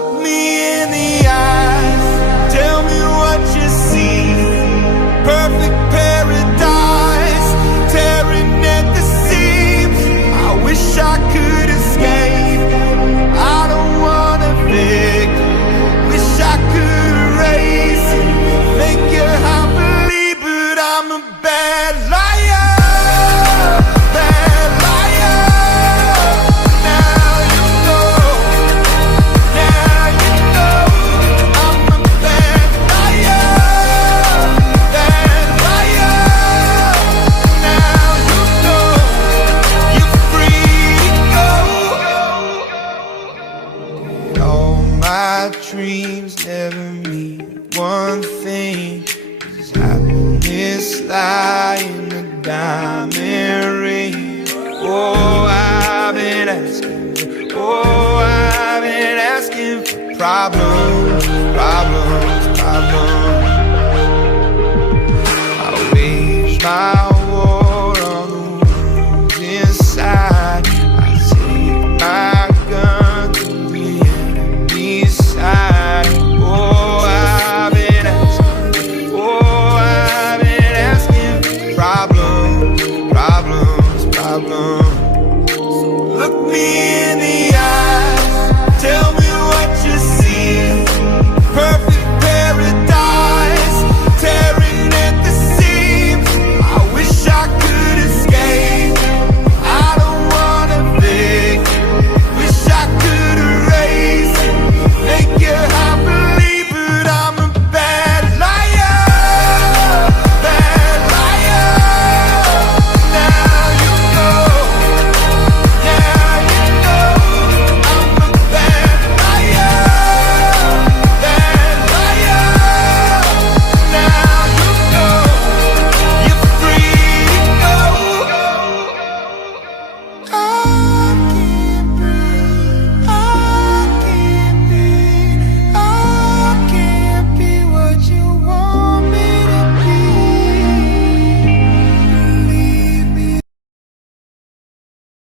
Look me in the eyes, tell me what you see. Perfect paradise, tearing at the seams. I wish I could escape, I don't wanna fake. Wish I could erase it, make you happily, but I'm a bad liar. Bad liar. Now you know, now you know I'm a bad liar. Bad liar. Now you know you're free to go. All my dreams never mean one thing. Is happiness lie in a diamond ring? Oh, I've been asking. Oh, I've been asking for problems, problems, problems.